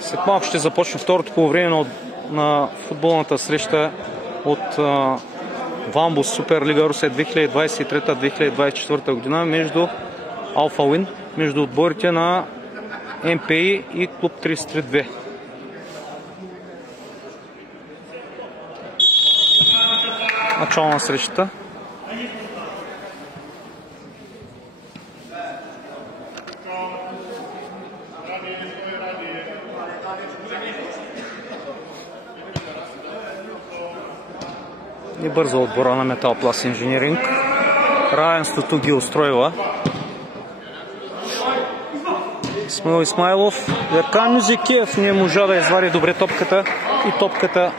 След малко ще започне второто полувреме на футболната среща от Вамбус Суперлига Русе 2023-2024 година между Алфа Уин, между отборите на МПИ и Клуб 33-2. Начало на срещата. И бързо отбора на Металпласт Инженеринг. Равенството ги устройва. Исмаил Исмайлов. Еркан Мюзикиев не можа да извади добре топката и топката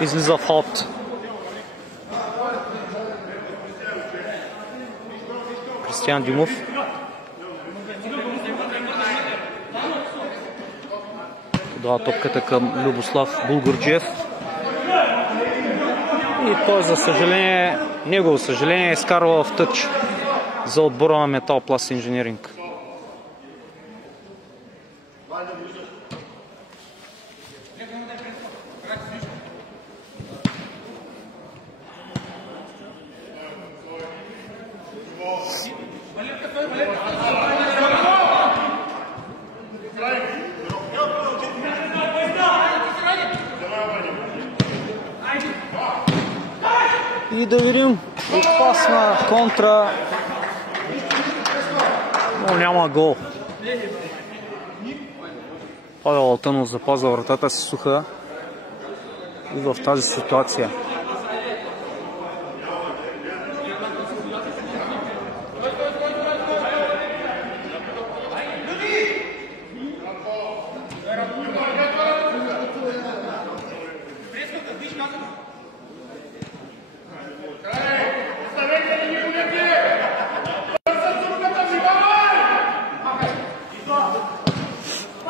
излиза в аут. Кристиян Димов. Подава топката към Любослав Булгурджиев. И той, за съжаление, негово съжаление, е скарвал в тъч за отбора на Металпласт Инженеринг. И да видим опасна контра, но няма гол. Павел Алтънов запазва вратата си суха и в тази ситуация.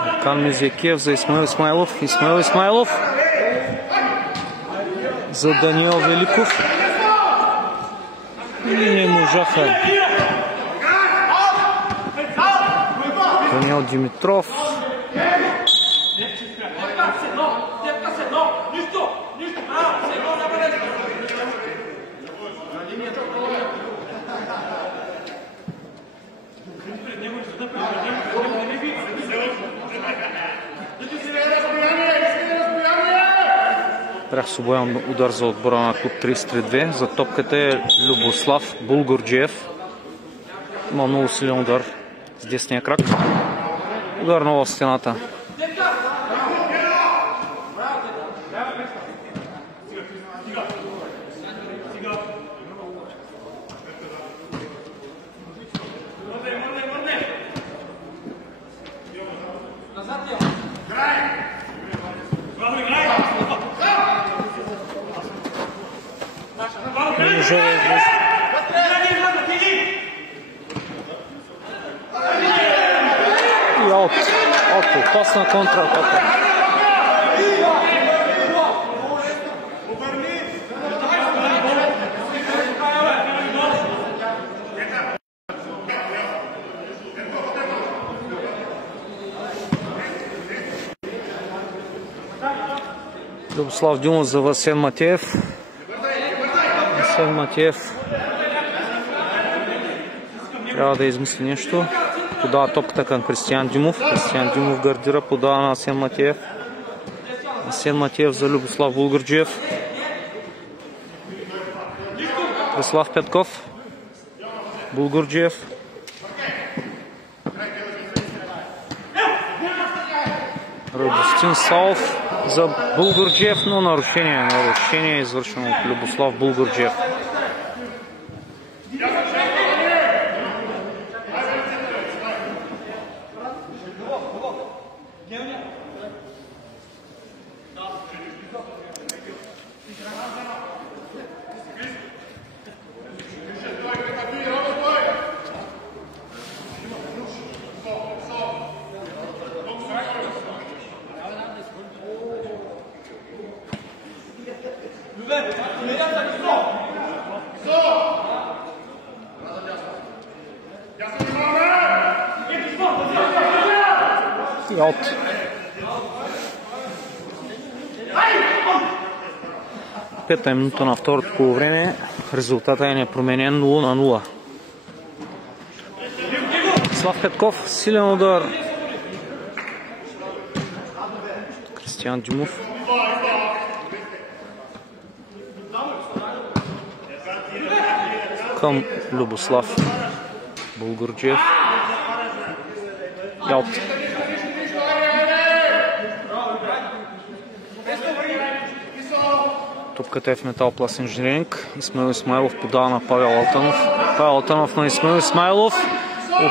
Еркан Мюзикиев за Исмаил Исмайлов. Исмаил Исмайлов за Даниел Великов. И не можаха. Даниел Димитров. Прях свободен удар за отбора на Клуб 33-2. За топката е Любослав Булгурджиев. Има много силен удар с десния крак. Удар в стената. И от опасна контратака. Любослав Дюмов за Васен Матеев. Васен Матеев трябва да измисли нещо. Подава топката към Кристиян Димов. Кристиян Димов гардира, подава на Асен Матеев. Асен Матеев за Любослав Булгурджиев. Преслав Петков. Булгурджиев. Радостин Саов за Булгурджиев, но нарушение е извършено от Любослав Булгурджиев. И аут. Пета минута на второто полувреме. Резултатът е непроменен 0-0. Слав Петков, силен удар. Кристиян Димов. Към Любослав Булгурджиев. Ялт. Топката е в Металпласт Инженеринг. Исмаил Исмайлов подава на Павел Алтанов. Павел Алтанов на Исмаил Исмайлов.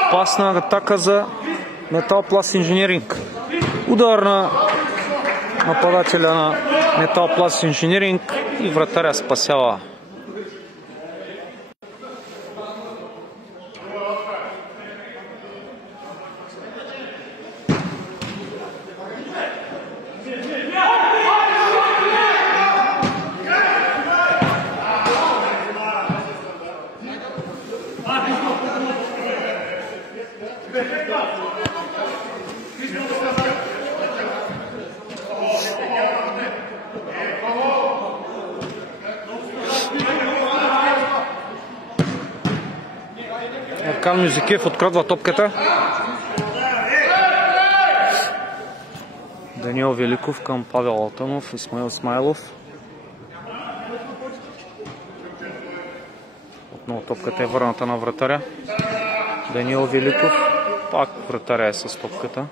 Опасна атака за Металпласт Инженеринг. Удар на нападателя на Металпласт Инженеринг и вратаря спасява. Еркан Мюзикиев открадва топката. Даниел Великов към Павел Алтанов. Исмаил Исмайлов. Отново топката е върната на вратаря. Даниел Великов. Пак вратаря е с топката.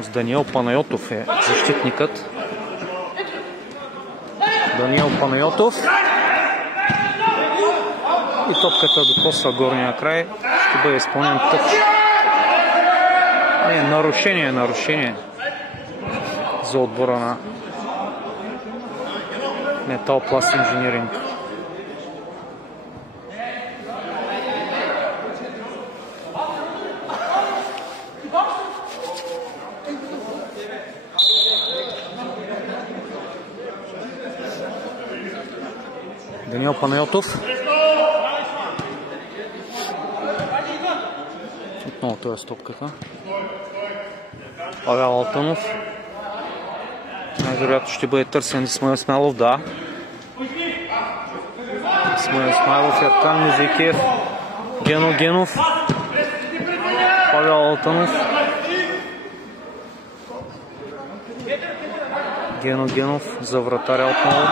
С Даниел Панайотов е защитникът. Даниел Панайотов. И топката докосва горния край. Ще бъде изпълнен тъч. Не, нарушение за отбора на Металпласт Инженеринг. Даниел Панайотов. Отново това е стопката. Павел Алтанов. Най-вероятно ще бъде търсен Исмаил Исмайлов, да. Исмаил Исмайлов, Еркан Мюзикиев, Гено Генов, Павел Алтанов. Гено Генов за вратаря отново.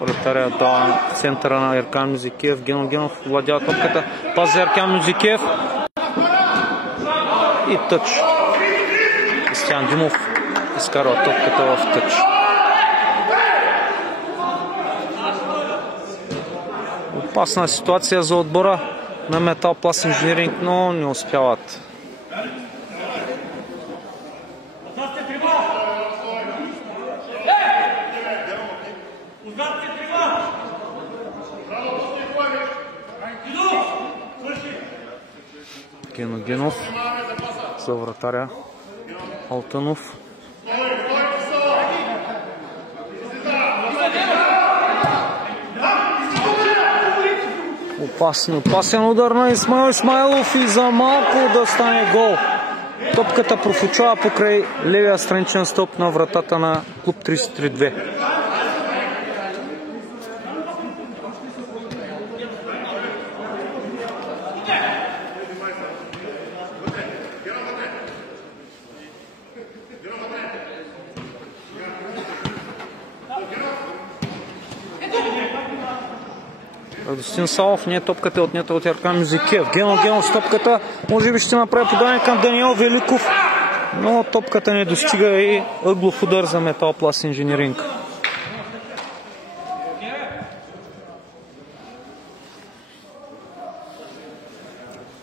Вратаря дава в центъра на Еркан Мюзикиев. Гено Генов владява топката. Пас за Еркан Мюзикиев. И тъч. Кристиян Димов изкарва топката в тъч. Опасна ситуация за отбора на Металпласт Инженеринг, но не успяват. Гено Генов за вратаря Алтанов. Опасен удар на Исмаил Исмайлов и за малко да стане гол. Топката профучава покрай левия страничен стълб на вратата на клуб 33-2. Радостин Салов, не, топката е отнета от Еркан Мюзикиев. Гено Генов с топката, може би ще направи подаване към Даниел Великов, но топката не достига и ъглов удар за Металпласт Инженеринг.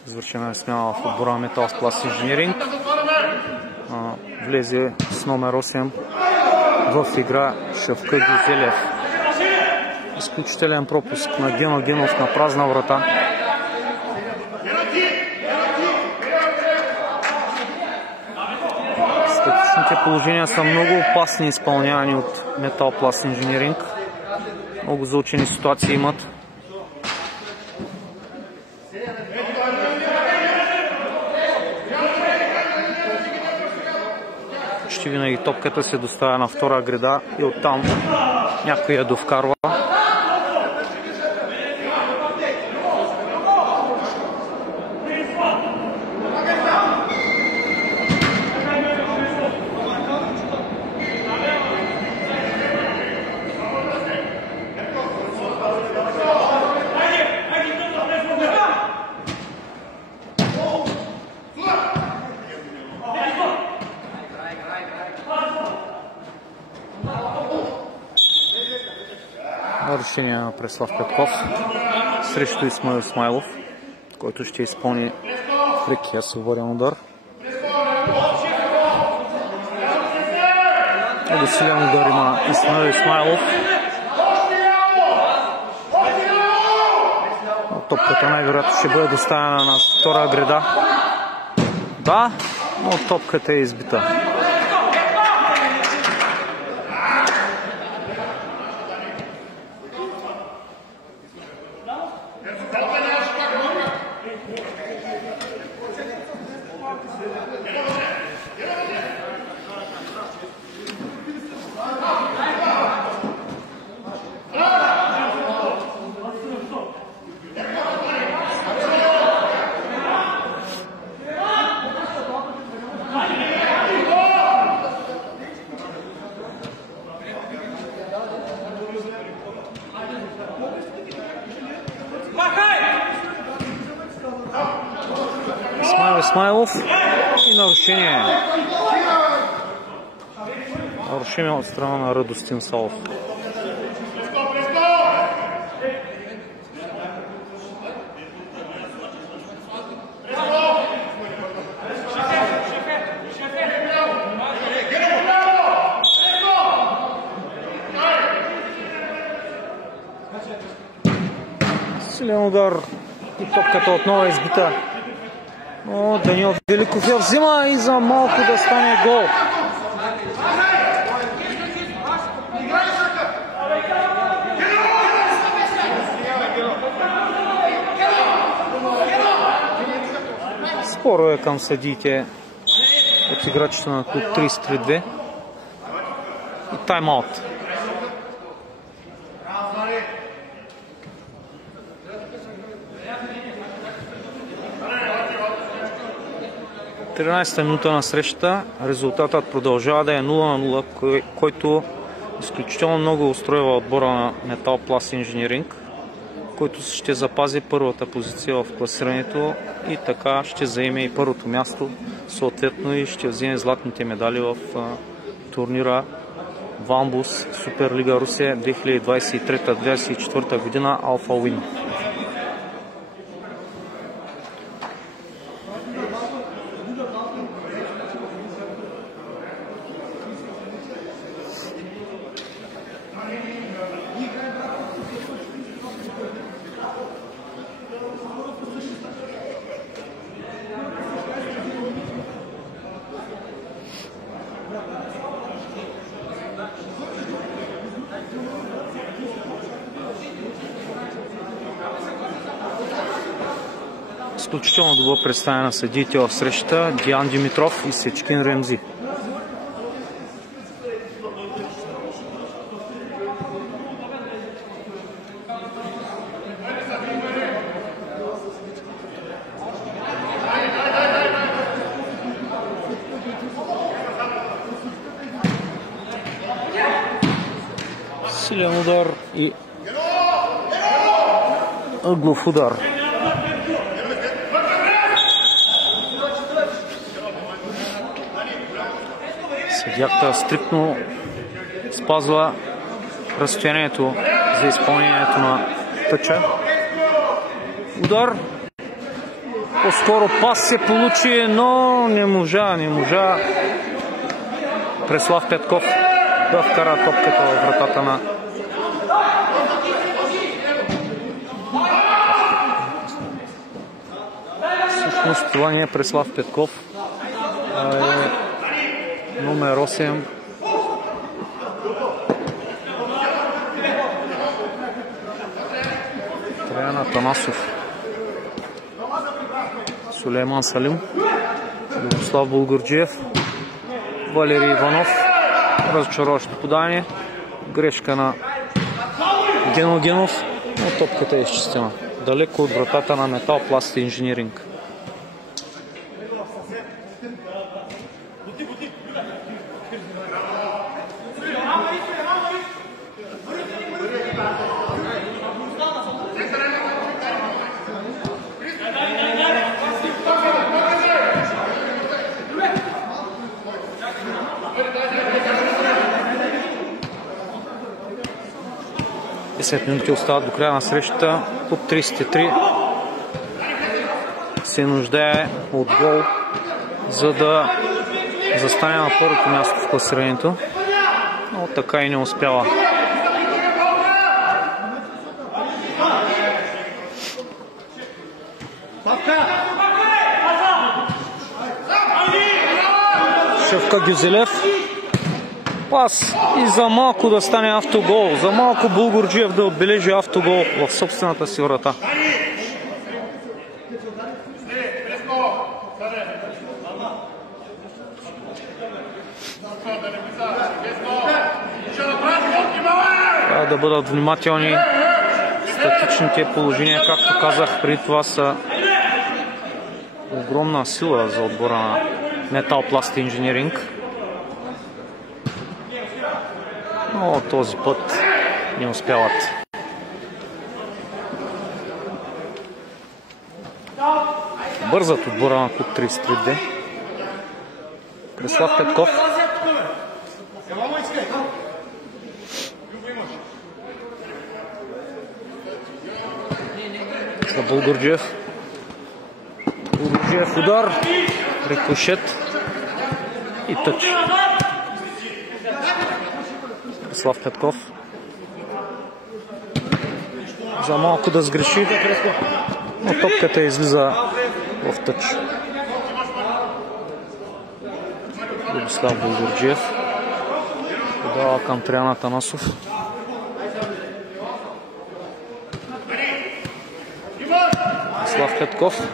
Извършена е смяна в отбора на Металпласт Инженеринг. Влезе с номер 8 в игра Шавка Гюзелев. Изключителен пропуск на Гено Генов на празна врата. Статичните положения са много опасни, изпълнявани от Металпласт Инженеринг. Много заучени ситуации имат. Почти винаги топката се доставя на втора града и оттам някой я довкарва. Нарушение на Преслав Петков срещу Исмаил Исмайлов, който ще изпълни лекия свободен удар. Много силен удар има Исмаил Исмайлов. Топката най-вероятно ще бъде доставена на втора града. Да, но топката е избита. Исмайлов и нарушение. Нарушение от страна на Радостин Салов. Силен удар и топката отново е избита. Но Даниил Великов я взима и за малко да стане гол. Спорове към съдиите от играчите на клуб 33-2 и тайм-аут. 13-та минута на срещата. Резултатът продължава да е 0-0, който изключително много устройва отбора на Метал Пласт Инженеринг, който ще запази първата позиция в класирането и така ще заеме и първото място, съответно и ще вземе златните медали в турнира Вамбус Суперлига Русия 2023-2024 година Алфа Уин. Изключително добро представяне на съдиите в срещата Диан Димитров и Сечкин Ремзи. Силен удар и ъглов удар. Съдията стриктно спазва разстоянието за изпълнението на тъча. Удар. По-скоро пас се получи, но не можа Преслав Петков да вкара топката в вратата на всъщност това не е Преслав Петков, номер 8 Траян Атанасов. Сулейман Салим, Любослав Булгурджиев, Валери Иванов. Разочароващо подание. Грешка на Гено Генов, но топката е изчистена. Далеко от вратата на Метал Пласт Инжиниринг. Минути остават до края на срещата. Клуб 33 се нуждае от гол, за да застане на първото място в класирането, но така и не успява. Шевка Гюзелев. Пас и за малко да стане автогол. За малко Булгурджиев да отбележи автогол в собствената си врата. Трябва да бъдат внимателни. Статичните положения, както казах, преди това са огромна сила за отбора на Метал Пласт Инжиниринг. Но този път не успяват. Бързат отбора на Клуб 33. Преслав Петков. За Булгурджиев. Булгурджиев удар. Рикошет. И тъч. Преслав Петков. За малко да сгреши, но топката излиза в тъч. Любослав Булгурджиев подава към Триан Атанасов. Преслав Петков.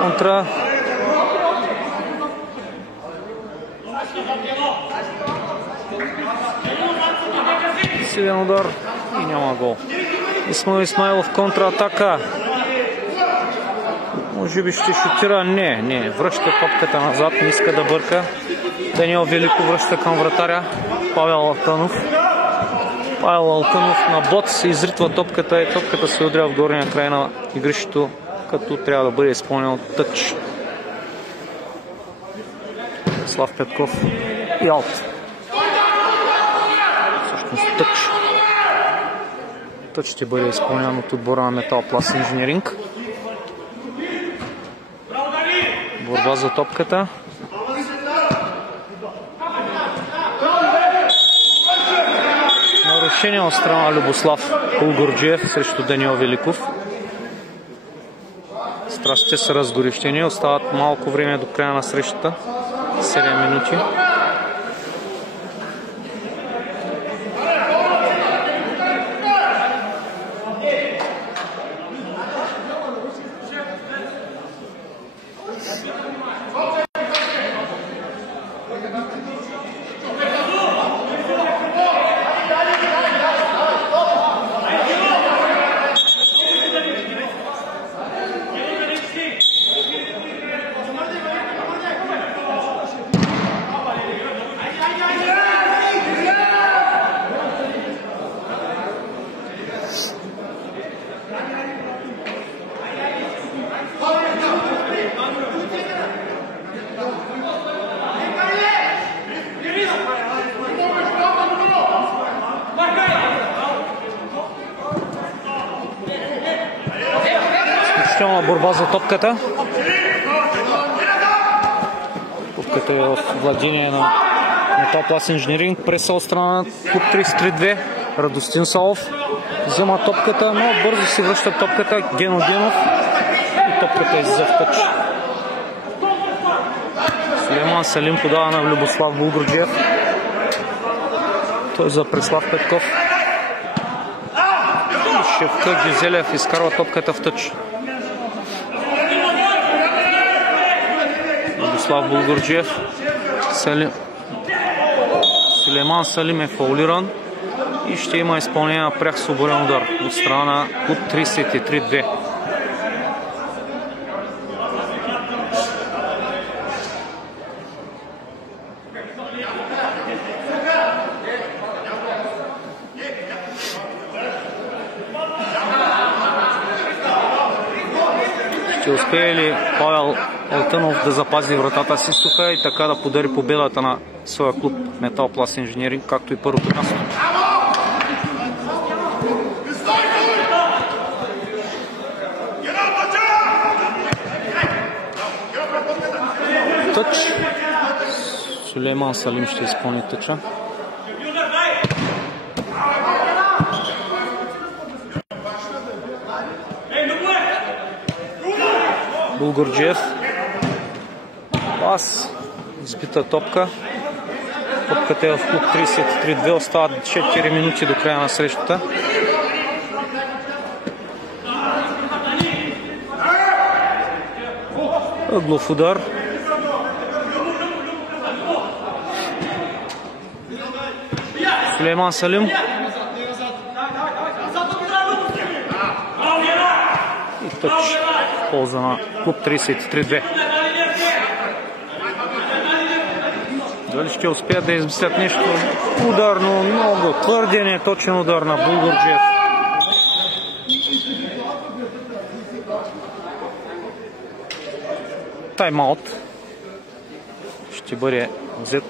Контра. Силен удар и няма гол. Исмаил Исмаилов контратака. Може би ще шутира. Не. Връща топката назад, не иска да бърка. Даниел Велико връща към вратаря. Павел Алтънов. Павел Алтънов на боц изритва топката и топката се удря в горния край на игрището, като трябва да бъде изпълнен тъч. Слав Петков и аут. Тъч ще бъде изпълнен от отбора на Метал Пласт Инжиниринг. Борба за топката. Нарушение от страна Любослав Булгурджиев срещу Даниел Великов. Страстите са разгорещени. Остават малко време до края на срещата. 7 минути. Борба за топката. Топката е в владение на Метал Пласт Инжиниринг. Преса от страна на Клуб 33-2. Радостин Салов взема топката, но бързо си връща топката Гено Генов и топката излиза в тъч. Сулейман Салим подава на Любослав Булгурджиев. Той за Преслав Петков. Шевка Гюзелев изкарва топката в тъч. Любослав Булгурджиев. Сулейман Салим е фаулиран и ще има изпълнение на пряк свободен удар от страна на клуб 33-2. Ще успее ли Павел Алтънов да запази вратата си суха и така да подари победата на своя клуб Металпласт Инженеринг, както и първото място? Тъч. Сулейман Салим ще изпълни тъча. Булгурджиев. Пас. Избита топка. Топката е в клуб 33-2. Остават 4 минути до края на срещата. Ъглов удар. Сулейман Салим. И тъч в полза на клуб 33-2. Дали ще успеят да измислят нещо ударно, много твърден е точен удар на Булгурджиев. Тайм-аут ще бъде взет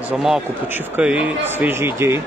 за малко почивка и свежи идеи.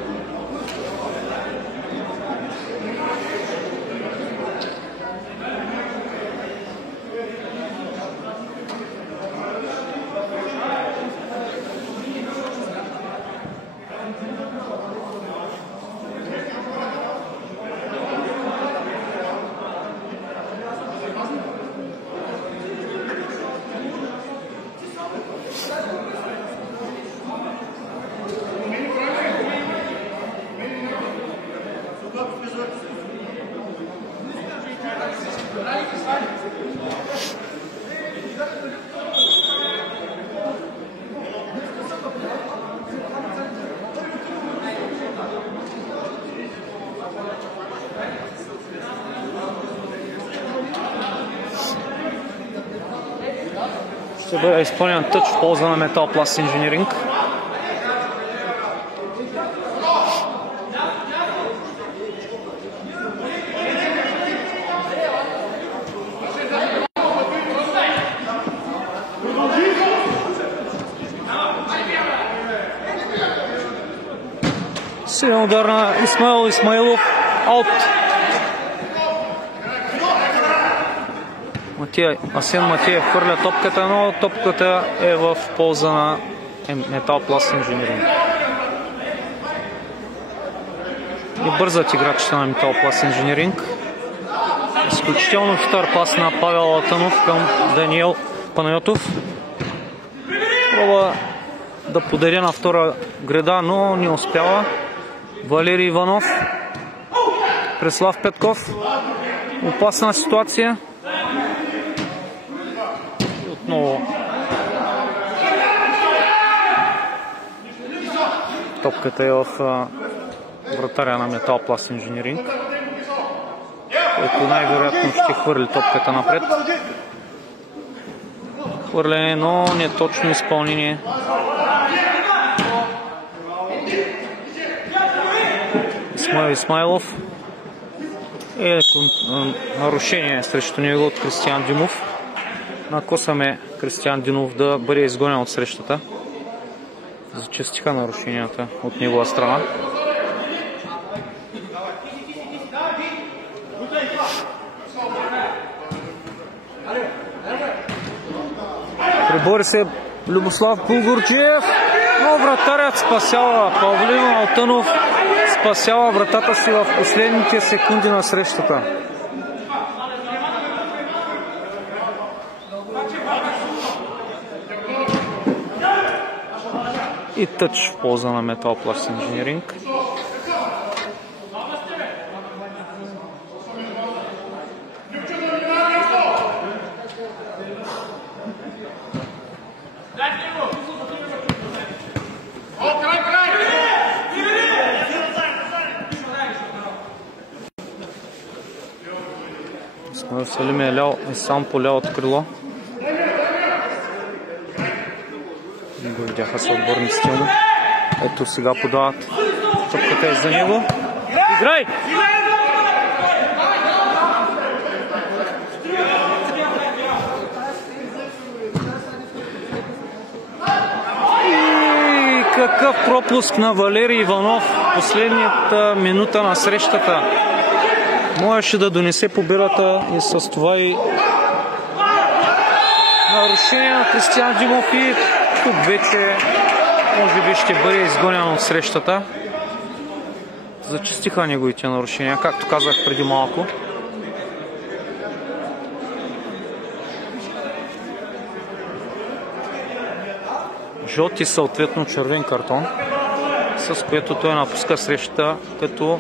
Ще бъде изпълнен тъч в полза на Металпласт Инженеринг. Силен удар на Исмаил Исмаилов. Аут. Асен Матиев хвърля топката, но топката е в полза на Металпласт Инженеринг. И бързат играчите на Металпласт Инженеринг. Изключително хитър пас на Павел Алтънов към Даниел Панайотов. Пробва да подари на втора града, но не успява. Валери Иванов. Преслав Петков. Опасна ситуация. И отново топката е в вратаря на Металпласт Инженеринг, който най-вероятно ще хвърли топката напред. Хвърляне, но неточно изпълнение. Исмаил Исмаилов. Нарушение срещу него от Кристиян Димов. Накосаме Кристиян Димов да бъде изгонен от срещата. Зачестиха нарушенията от негова страна. Прибори се Любослав Булгурджиев, но вратарят спасява. Павлин Алтънов спасява вратата си в последните секунди на срещата. И тъч в полза на Металпласт Инженеринг. Салим е сам по лявото крило. Го видяха с отборниците му. Ето сега подават. Топката е за него. Играй! И какъв пропуск на Валери Иванов в последната минута на срещата. Можеше да донесе победата и с това и нарушение на Кристиян Димов и тук вече може би ще бъде изгонен от срещата. Зачистиха неговите нарушения, както казах преди малко. Жълт и съответно червен картон, с което той напуска срещата, като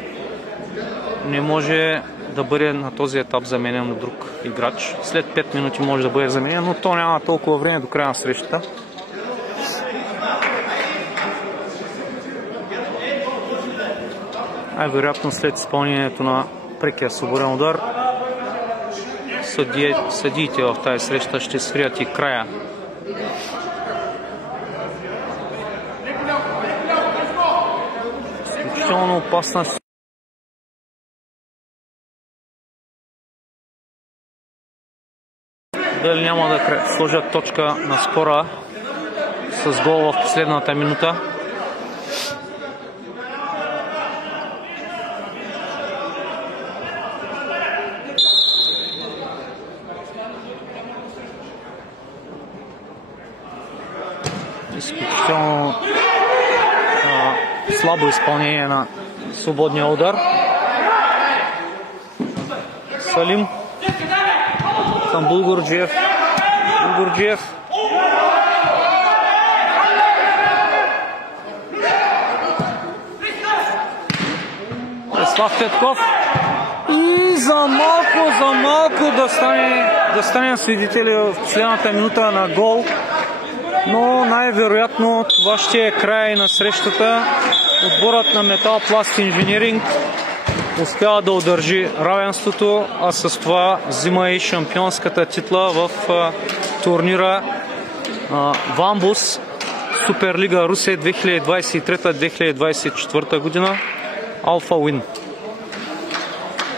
не може да бъде на този етап заменен на друг играч. След 5 минути може да бъде заменен, но то няма толкова време до края на срещата. Вероятно след изпълнението на прекия свободен удар, съдиите в тази среща ще свирят и края. Изключително опасна. Дали няма да сложат точка на спора с гол в последната минута. Изключително слабо изпълнение на свободния удар. Салим към Булгурджиев. Булгурджиев. Преслав Петков. И за малко да стане свидетели в последната минута на гол. Но най-вероятно това ще е край на срещата. Отборът на Метал Пласт Инженеринг успява да удържи равенството, а с това взима и шампионската титла в турнира Вамбус Суперлига Русе 2023-2024 година Алфа Уин.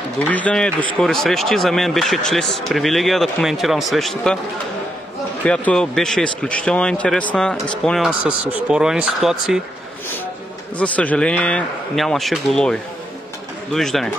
Довиждане и до скори срещи. За мен беше чест привилегия да коментирам срещата, която беше изключително интересна, изпълнена с оспорвани ситуации. За съжаление нямаше голови. Довиждане!